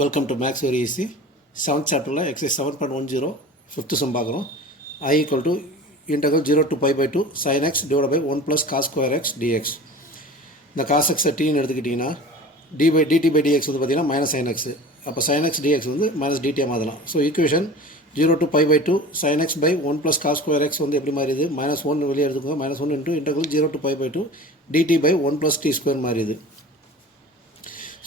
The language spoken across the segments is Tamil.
Welcome to maths very easy. 7th சாப்டரில் எக்ஸைஸ் 7.10 ஃபிஃப்த் சம் பார்க்குறோம். I equal to integral 0 to pi by 2 sin x divided by 1 plus cos square x dx. இந்த cos x tன்னு எடுத்துக்கிட்டிங்கன்னா dt by dx வந்து பார்த்தீங்கன்னா மைனஸ் sin x. அப்போ sin x dx வந்து மைனஸ் dt மாற்றலாம். So equation 0 to pi by 2 sin x by 1 plus cos square x வந்து எப்படி மாறிது, -1 வெளியே எடுத்துக்கோங்க, -1 into integral 0 to pi by 2 dt by 1 plus t square மாறிது.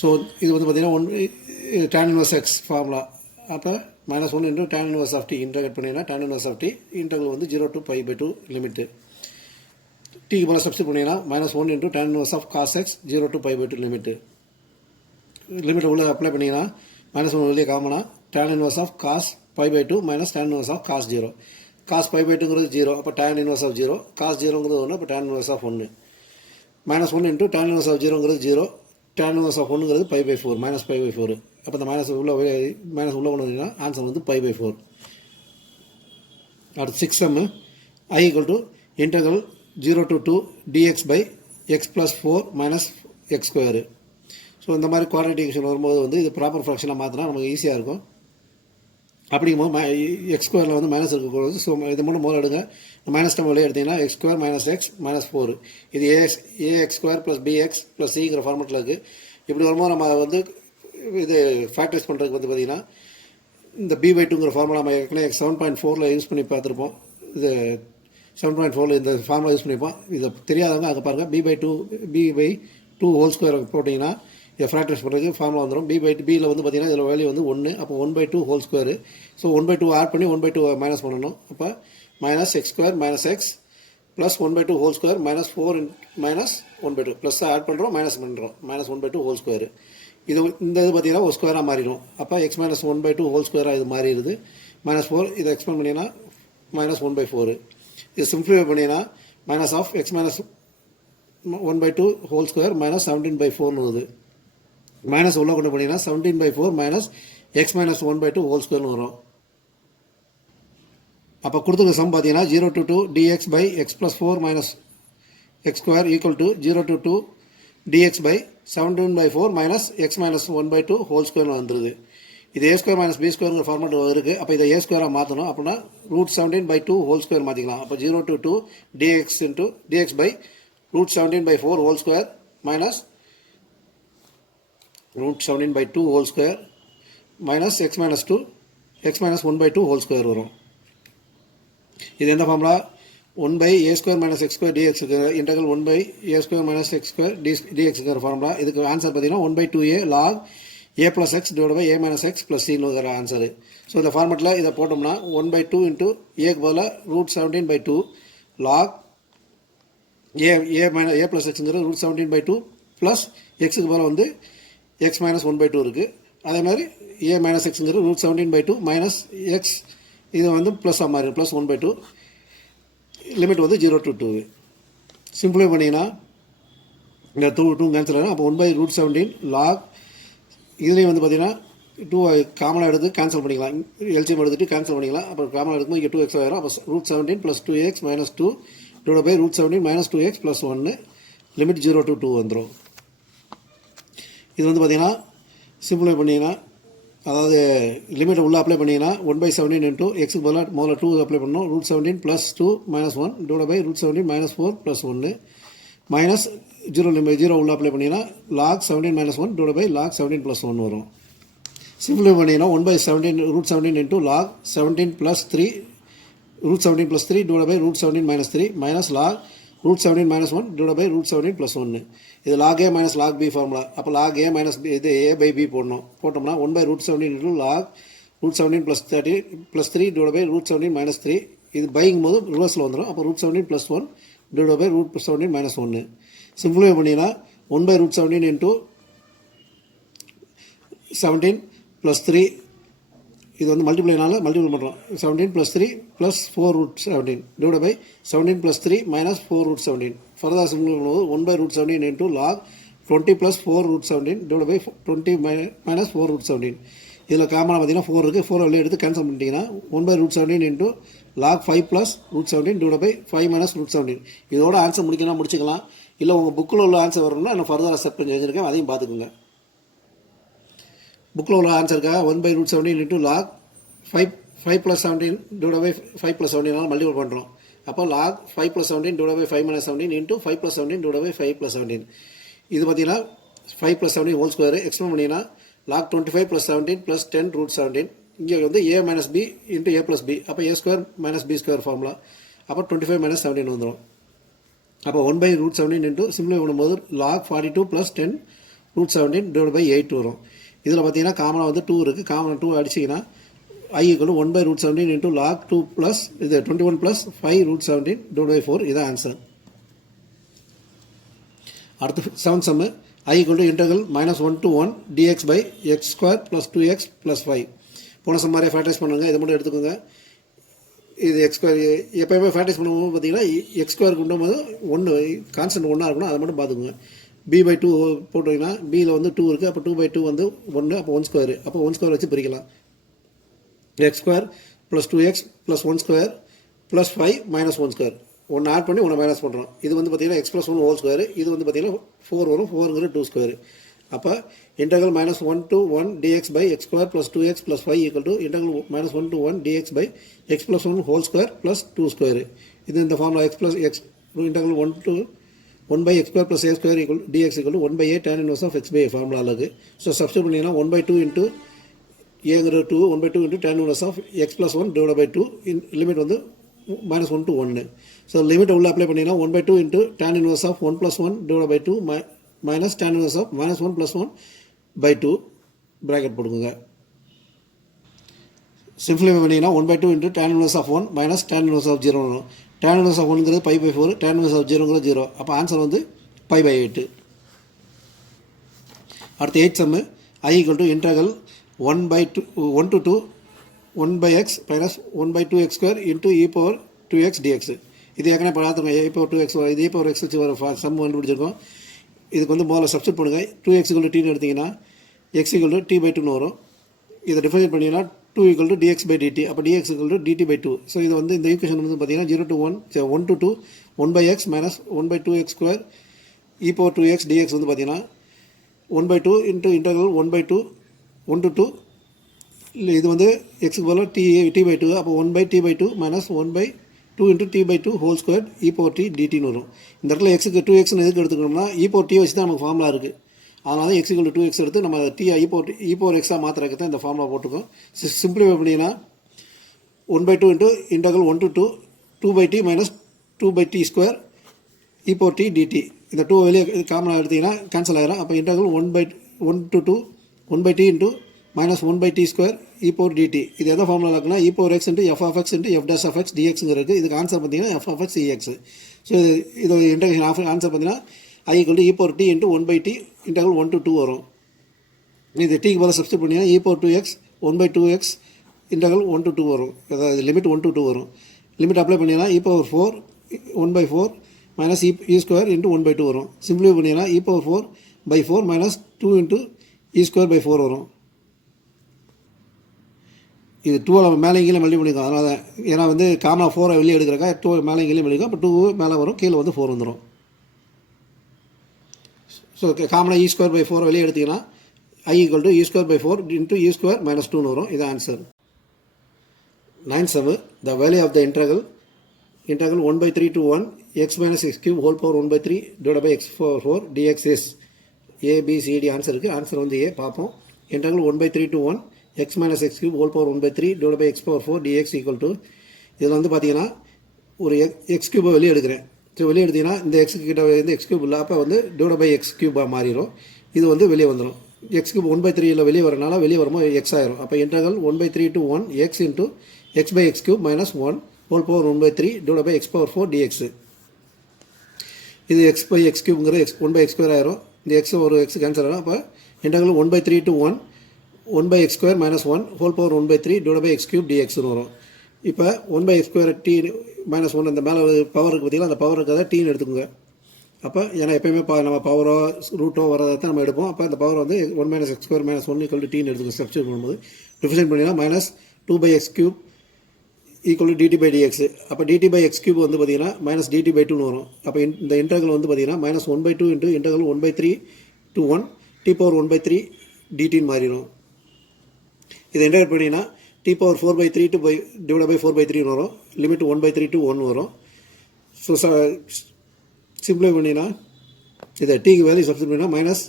So இது வந்து பார்த்தீங்கன்னா tan inverse x ஃபார்முலா. அப்போ -1 into tan inverse of t integrate பண்ணிங்கன்னா tan inverse of t integral வந்து 0 to pi by 2 லிமிட்டு. டீக்கு போல் சப்ஸ்டிட் பண்ணிங்கன்னா -1 into tan inverse of cos x 0 to pi by 2 limit. லிமிட்டை உள்ளே அப்ளை பண்ணிங்கன்னா -1 வெளியே காமனா tan inverse of cos pi by 2 minus tan inverse of cos 0. cos pi by 2ங்கிறது 0, அப்போ tan inverse of 0, cos 0ங்கிறது 1, அப்போ tan inverse of 1. -1 into tan inverse of 0ங்கிறது 0, tan inverse of 1ங்கிறது pi by 4, minus pi by 4. அப்போ இந்த மைனஸ் உள்ள கொண்டு வந்தீங்கன்னா ஆன்சர் வந்து pi by 4. அடுத்து 6 some. I equal to integral 0 to 2 dx by x plus 4 minus x square. So இந்த மாதிரி குவாட்ரேட்டிக் ஈக்குவேஷன் வரும்போது வந்து இது ப்ராப்பர் ஃப்ராக்ஷனாக மாற்றினா நமக்கு ஈஸியாக இருக்கும். அப்படிங்கும்போது எக்ஸ் ஸ்கொயரில் வந்து மைனஸ் இருக்கக்கூடாது. ஸோ இது மட்டும் முதல்ல எடுங்க. மைனஸ் டம் வெளியே எடுத்திங்கன்னா x square minus x minus 4. இது a x square plus b x plus சிங்கிற ஃபார்மெட்டில் இருக்குது. இப்படி வரும்போது நம்ம வந்து இது ஃபேக்டரைஸ் பண்ணுறதுக்கு வந்து பார்த்திங்கன்னா இந்த பி பை டூங்கிற ஃபார்முலா நம்ம ஏற்கனவே 7.4ல் யூஸ் பண்ணி பார்த்துருப்போம். இது 7.4ல் இந்த ஃபார்முலா யூஸ் பண்ணிப்போம். இதை தெரியாதவங்க அங்கே பாருங்கள். B by two whole square போட்டிங்கன்னா இதை ஃபேக்டரைஸ் பண்ணுறதுக்கு ஃபார்முலா வந்துடும். பியில் வந்து பார்த்திங்கன்னா இதில் வேல்யூ வந்து 1, அப்போ 1/2 ஹோல் ஸ்கொயரு. ஸோ 1/2 ஆட் பண்ணி 1/2 மைனஸ் பண்ணணும். அப்போ minus x square minus x plus 1/2 whole square minus 4 minus 1/2 plus add பண்ணுறோம் மைனஸ் பண்ணுறோம் மைனஸ் 1/2 ஹோல் ஸ்கொயரு. இது இந்த இது பார்த்திங்கன்னா ஒரு ஸ்கொயராக மாறிடும். அப்போ எக்ஸ் மைனஸ் 1/2 ஹோல் ஸ்கொயராக இது மாறிடுது. -4 இதை எக்ஸ்பேண்ட் பண்ணிங்கன்னா -1/4. இது சிம்பிளிஃபை பண்ணிங்கன்னா minus of x minus 1/2 whole square minus 17/4 வருது. மைனஸ் உள்ள கொண்டு பண்ணிங்கன்னா 17/4 மைனஸ் எக்ஸ் மைனஸ் 1/2 ஹோல் ஸ்கொயர்னு வரும். அப்போ கொடுத்துருக்க சம் பார்த்தீங்கன்னா 0 to 2 dx by x plus 4 minus x square equal to 0 to 2 dx by 17/4 minus x minus 1/2 whole ஸ்கொயர்னு வந்துடுது. இது a ஸ்கொயர் மைனஸ் பி ஸ்கொயருங்கிற ஃபார்மெட் இருக்குது. அப்போ இதை a ஸ்கொயராக மாற்றணும். அப்படின்னா √17/2 ஹோல் ஸ்கொயர் மாற்றிக்கலாம். அப்போ 0 to 2 dx by √17/4 whole square minus √17/2 whole square minus x minus 2 x minus 1/2 whole square வரும். இது எந்த formula? 1/a square minus x square dx integral 1/a square minus x square டிஎக்ஸுங்கிற ஃபார்முலா. இதுக்கு ஆன்சர் பார்த்தீங்கன்னா 1/2a log a plus x divided by a minus x plus c answer. So இந்த ஃபார்மெட்டில் இதை போட்டோம்னா 1/2 இன்ட்டு ஏக்கு பதிலாக √17/2 log a plus xங்கிறது √17/2 ப்ளஸ் எக்ஸுக்கு பதிலாக வந்து எக்ஸ் மைனஸ் 1/2 இருக்குது. அதே மாதிரி ஏ மைனஸ் எக்ஸுங்கிறது √17/2 மைனஸ் எக்ஸ் இது வந்து ப்ளஸ்ஸாக மாறி ப்ளஸ் 1/2. லிமிட் வந்து 0 to 2. சிம்பிளிஃபை பண்ணிங்கன்னா இந்த 2 கேன்சல் ஆகும். அப்போ 1/√17 லாக் இதுலேயும் வந்து பார்த்தீங்கன்னா 2 காமனாக எடுத்து கேன்சல் பண்ணிக்கலாம். எல்சிஎம் எடுத்துகிட்டு கேன்சல் பண்ணிக்கலாம். அப்போ காமனாக எடுக்கும்போது இங்கே 2x ஆயிரும். அப்போ √17 + 2x - 2 divide by √17 - 2x + 1 limit 0 to 2 வந்துடும். இது வந்து பார்த்தீங்கன்னா சிம்பிளிஃபை பண்ணிங்கன்னா அதாவது லிமிட்டை உள்ளே அப்ளை பண்ணிங்கன்னா 1/17 இன்ட்டு எக்ஸுக்கு பதிலாக முதல்ல 2 அப்ளை பண்ணணும். √17 + 2 - 1 டிவைட் பை √17 - 4 + 1 மைனஸ் 0 உள்ளே அப்ளை பண்ணிங்கன்னா log 17 - 1 டிவைட் பை log 17 + 1 வரும். சிம்பிளிஃபை பண்ணிங்கன்னா 1/17 √17 into log 17 + 3 √17 + 3 divide by √17 - 3 minus log √17 - 1 divide by √17 + 1. இது log a minus log b formula. அப்போ log a மைனஸ் b இது a/b போட்டோம்னா 1/√17 இன்ட்டு log √17 + 30 + 3 டிவைட் பை √17 - 3. இது பைங்கும் போது ரிவர்ஸில் வந்துடும். அப்போ √17 + 1 டிவைட் பை √17 - 1. சிம்பிளிஃபை பண்ணிங்கன்னா 1/√17 இன்ட்டு 17 + 3 இது வந்து மல்டிப்ளை பண்ணுறோம். 17 + 3 + 4√17 டிவைட் பை 17 + 3 - 4√17. ஃபர்தர் சிம்பிள் பண்ணும்போது 1/√17 இன்ட்டு log 20 + 4√17 டிவைட் பை 20 - 4√17. இதில் காமனாக பார்த்தீங்கன்னா 4 இருக்குது. 4 வெளியே எடுத்து கேன்சல் பண்ணிட்டீங்கன்னா 1/√17 இன்ட்டு log 5 + √17 டிவைட் பை 5 - √17. இதோட ஆன்சர் முடிச்சுக்கலாம். இல்லை உங்கள் புக்கில் உள்ள ஆன்சர் வரணும்னா நான் ஃபர்தராக ஸ்டெப் செஞ்சுருக்கேன், அதையும் பார்த்துக்குங்க. புக்கில் உள்ள ஆன்சருக்காக 1/√17 into log 5 + 17 divide by 5 + 17 multiple பண்ணுறோம். அப்போ log 5 + 17 divide by 5 - 17 into 5 + 17 divide by 5 + 17. இது பார்த்தீங்கன்னா 5 + 17 ஹோல் ஸ்கொயர். எக்ஸ்பிளைன் பண்ணிங்கன்னா லாக் 25 + 17 + 10√17. இங்கே வந்து a - b into a + b. அப்போ a² - b² ஃபார்முலா. அப்போ 25 - 17 வந்துடும். அப்போ 1/√17 இன்ட்டு சிம்பிளை பண்ணும்போது லாக் 42 + 10√17 டிவைட் பை 8 வரும். இதில் பார்த்தீங்கன்னா காமனாக வந்து 2 இருக்குது. காமனாக 2 அடிச்சிங்கன்னா I = 1/√17 இன்ட்டு லாக் 2 ப்ளஸ் இது 21 + 5√17 டிவைட் பை 4. இதான் ஆன்சர். அடுத்து 7th sum I = integral -1 to 1 dx by x² + 2x + 5. போன சம் மாதிரியே ஃபேக்டரைஸ் பண்ணுங்க. இதை மட்டும் எடுத்துக்கோங்க. இது x². எப்போயுமே ஃபேக்டரைஸ் பண்ணும்போது பார்த்தீங்கன்னா x² கொண்டும்போது 1 கான்ஸ்டன்ட் 1 இருக்கணும். அதை மட்டும் பார்த்துக்கோங்க. b/2 போட்டிங்கன்னா பியில் வந்து 2 இருக்குது. அப்போ 2/2 வந்து 1. அப்போ 1² அப்போ 1² வச்சு பிரிக்கலாம். x² + 2x + 1² + 5 - 1². 1 ஆட் பண்ணி 1 மைனஸ் பண்ணுறோம். இது வந்து பார்த்தீங்கன்னா x + 1 ஹோல் ஸ்கொயர். இது வந்து பார்த்தீங்கன்னா 4 வரும். 4ங்கிறது 2². அப்போ integral -1 to 1 dx by x² + 2x + 5 = integral -1 to 1 dx by x + 1 whole square + 2². இது இந்த formula x integral 1 to 1 by x² + a² dx = 1/a tan inverse of x/a ஃபார்முலாவில் இருக்குது. ஸோ சப்ஸ்டியூட் பண்ணிங்கன்னா 1/2 இன்ட்டு ஏங்கிற 2 1/2 into tan inverse of x + 1 divide by 2. Limit வந்து -1 to 1. ஸோ லிமிட்டை உள்ள அப்ளை பண்ணிங்கன்னா 1/2 into tan inverse of 1 + 1 divide by 2 minus tan inverse of -1 + 1/2 bracket போட்டுக்கோங்க. சிம்பிளிஃபை பண்ணிங்கன்னா 1/2 into tan inverse of 1 minus tan inverse of 0 வரும். tan inverse of 1ங்கிறது π/4. tan inverse of 0ங்கிறது 0. அப்போ ஆன்சர் வந்து π/8. அடுத்து 8th sum I = integral 1 to 2 1/x - 1/2x² into e⁴2x dx. இது ஏற்கனவே பார்த்துருக்கோம். e⁴2x இது e⁴x வச்சு ஒரு சம் கண்டுபிடிச்சிருக்கோம். இதுக்கு வந்து முதல்ல சப்ஸ்டியூட் பண்ணுங்கள். 2x = t எடுத்திங்கன்னா x = t/2 வரும். இதை டிஃபைன் பண்ணிங்கன்னா 2 = dx/dt. அப்போ dx = dt/2. ஸோ இது வந்து இந்த ஈக்குவேஷன் வந்து பார்த்தீங்கன்னா 0 to 1 to 2 1/x - 1/2x² e⁴2x dx வந்து பார்த்தீங்கன்னா 1/2 இன்ட்டு இன்டெக்ரல் 1/2 1 to 2 இது வந்து எக்ஸுக்கு போல t/2. அப்போ 1/t/2 minus 1/2 into t/2 whole square e⁴t dtன்னு வரும். இந்த இடத்துல எக்ஸுக்கு 2xன்னு எதுக்கு எடுத்துக்கணும்னா e⁴t வச்சு தான் நமக்கு ஃபார்முலா இருக்குது. அதனால தான் x = 2x எடுத்து நம்ம e⁴x மாத்திரக்கு தான் இந்த ஃபார்முலா போட்டுக்கோம். சிம்பிளிஃபை பண்ணிங்கன்னா 1/2 into integral 1 to 2 2/t minus 2/t² e⁴t dt. இந்த 2 வெளியே காமனாக எடுத்திங்கன்னா கேன்சல் ஆகிடும். அப்போ integral 1 to 2 1/t into minus 1/t² e⁴dt. இது எந்த ஃபார்முலா இருக்குன்னா e⁴x into f(x) into f'(x) dxங்கிறது. இதுக்கு ஆன்சர் பார்த்தீங்கன்னா f(x) ex. ஸோ இது இன்டெகிரேஷன் ஆன்சர் பார்த்தீங்கன்னா I = e⁴t into 1/t integral 1 to 2 வரும். இது டீக்கு பதில் சப்ஸ்டியூட் பண்ணிங்கன்னா e⁴2x 1/2x இன்டெக்ரல் 1 to 2 வரும். அதாவது லிமிட் 1 to 2 வரும். லிமிட் அப்ளை பண்ணிங்கன்னா e⁴4 1/4 மைனஸ் e² இன்ட்டு 1/2 வரும். சிம்பிளிஃபை பண்ணிங்கன்னா e⁴4/4 மைனஸ் 2 இன்ட்டு e²/4 வரும். இது 2 மேலே கீழே மல்டி பண்ணிக்கும். அதனால் ஏன்னா வந்து காமனாக 4 வெளியே எடுக்கிறக்கா 2 மேலே கீழே மல்லிக்கும். அப்போ 2 மேலே வரும், கீழே வந்து 4 வந்துடும். ஸோ காமனாக e²/4 வெளியே எடுத்திங்கன்னா I = e²/4 இன்ட்டு e² - 2ன்னு வரும். இது answer. 9th sum the value of the integral 1/3 to 1 x - x³ whole power 1/3 divide by x/4 dx is ABCD. Answer இருக்குது. ஆன்சர் வந்து A பார்ப்போம். Integral 1/3 to 1 x - x³ whole power 1/3 divide by x/4 dx = இதில் வந்து பார்த்தீங்கன்னா ஒரு x³ வெளியே எடுக்கிறேன். ஸோ வெளியே எடுத்தீங்கன்னா இந்த x கிட்ட வந்து x³ இல்லை. அப்போ வந்து டிவைட் பை x³ மாறிடும். இது வந்து வெளியே வந்துடும். x³ 1/3 வெளியே வரனால வெளியே வரும்போது x ஆயிரும். அப்போ integral 1/3 to 1 x into x/x³ - 1 whole power 1/3 divide by x/4 dx. இது x/x³ 1/x² ஆயிரும். இந்த x ஒரு x கேன்சல் ஆகும். அப்போ integral 1/3 to 1 1/x² - 1 whole power 1/3 divide by x³ dxன்னு வரும். இப்போ 1/x² t - 1 அந்த மேலே பவர் இருக்குது பார்த்தீங்கன்னா அந்த பவர் இருக்கிறத டீன்னு எடுத்துக்கோங்க. அப்போ ஏன்னா எப்போயுமே நம்ம பவரோ ரூட்டோ வரதை தான் நம்ம எடுப்போம். அப்போ அந்த பவர் வந்து 1 - x² - 1 = tன்னு எடுத்துக்கோங்க. சப்ஸ்டியூட் பண்ணும்போது டிஃபரன்ஷியேட் பண்ணிங்கன்னா மைனஸ் 2/x³ = dt/dx. அப்போ dt/x³ வந்து பார்த்தீங்கன்னா மைனஸ் dt/2ன்னு வரும். அப்போ இந்த இன்டெக்ரல் வந்து பார்த்தீங்கன்னா -1/2 இன்ட்டு இன்டெக்ரல் 1/3 to 1 t⁴ 1/3 dtன்னு மாறிடும். இதை இன்டகிரேட் பண்ணிங்கன்னா t பவர் 4/3 டிவைட் பை 4/3 வரும். லிமிட் 1/3 to 1 வரும். ஸோ சிம்பிளை பண்ணிங்கன்னா இதை டீக்கு வேல்யூ சப்ஸ்டிட் பண்ணிங்கன்னா மைனஸ்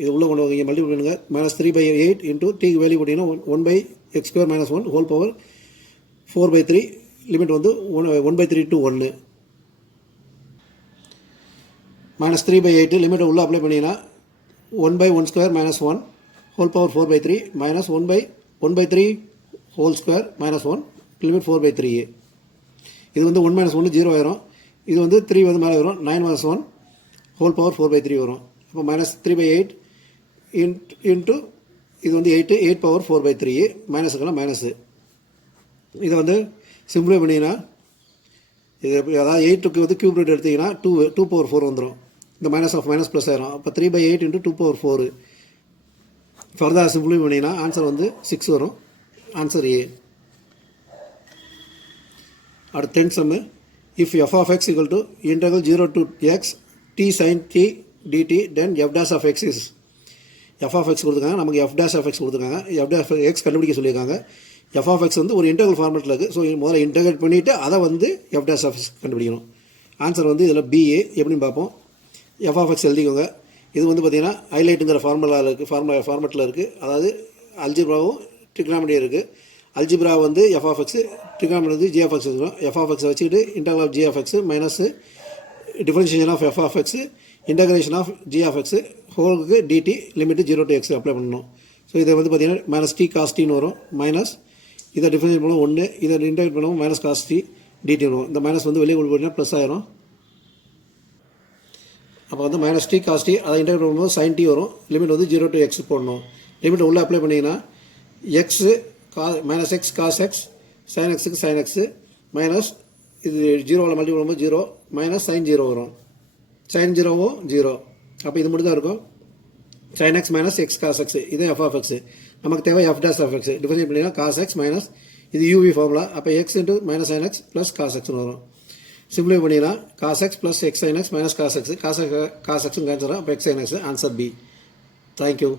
இது உள்ளே கொண்டு வாங்க மல்டிபிள் பண்ணுங்கள். -3/8 இன்ட்டு டீக்கு வேல்யூ போட்டிங்கன்னா 1/x² - 1 ஹோல் பவர் 4/3 லிமிட் வந்து 1/3 to 1. -3/8 லிமிட்டை உள்ளே அப்ளை பண்ணிங்கன்னா 1/1² - 1 whole power 4/3 minus 1/3 whole square -1 limit 4/3. இது வந்து 1 - 1 0 ஆயிரும். இது வந்து 3 வந்து மேலே வரும். 9 - 1 ஹோல் பவர் 4/3 வரும். அப்போ -3/8 இன்ட்டு இது வந்து 8 பவர் 4/3 மைனஸுக்கெல்லாம் மைனஸு. இதை வந்து சிம்பிளை பண்ணிங்கன்னா இது அதாவது 8க்கு வந்து கியூப் ரூட் எடுத்திங்கன்னா 2 பவர் 4 வந்துடும். இந்த மைனஸ் ஆஃப் மைனஸ் ப்ளஸ் ஆயிரும். அப்போ 3/8 இன்ட்டு 2 பவர் 4. ஃபர்தர் சிம்பிளை பண்ணிங்கன்னா ஆன்சர் வந்து 6 வரும். Answer A. அடுத்த 10th sum. If f of x equal to integral 0 to x t sin t dt then f dash of x is f of x கொடுத்துருக்காங்க. நமக்கு f dash of x கொடுத்துருக்காங்க. f dash of x கண்டுபிடிக்க சொல்லியிருக்காங்க. f of x வந்து ஒரு இன்டெக்ரல் ஃபார்மேட்டில் இருக்குது. ஸோ முதல்ல இன்டெகிரேட் பண்ணிவிட்டு அதை வந்து f dash of x கண்டுபிடிக்கணும். ஆன்சர் வந்து இதில் BA எப்படின்னு பார்ப்போம். f of x எழுதிக்கோங்க. இது வந்து பார்த்திங்கன்னா ஹைலைட்டுங்கிற ஃபார்முலாவில் இருக்குது. ஃபார்மேட்டில் இருக்குது. அதாவது அல்ஜிப்ராவும் ட்ரிக்னாமெட்ரி இருக்குது. அல்ஜிப்ரா வந்து f of x, ட்ரிக்னாமெட்ரி வந்து g of x இருக்கும். f of x வச்சுக்கிட்டு integral of g of x minus differentiation of f of x integration of g of x ஹோலுக்கு dt limit 0 to x apply பண்ணணும். ஸோ இதை வந்து பார்த்திங்கன்னா -t cos t வரும். மைனஸ் இதை டிஃபரன்ஷியேட் பண்ணுவோம் 1, இதை இன்டகிரேட் பண்ணுவோம் -cos t dt வரும். இந்த மைனஸ் வந்து வெளியே கொண்டு போயிட்டீங்கன்னா ப்ளஸ் ஆயிரும். அப்போ வந்து -t cos t அதை இன்டகிரேட் பண்ணும்போது sin t வரும். லிமிட் வந்து 0 to x போடணும். லிமிட் உள்ளே அப்ளை பண்ணிங்கன்னா x -x cos x sin x sin x minus இது 0வில் மல்டிபிள் பண்ணும்போது 0 மைனஸ் sin 0 வரும். sin 0வும் 0. அப்போ இது மட்டும் தான் இருக்கும். sin x minus x cos x இது f of x. நமக்கு தேவை f dash of x. Differentiate பண்ணிங்கன்னா cos x மைனஸ் இது uv ஃபார்முலா. அப்போ x into -sin x plus cos x வரும். சிம்பிளை பண்ணிங்கன்னா cos x plus x sin x minus cos x. cos x cancel. அப்போ x sin x answer B. Thank you.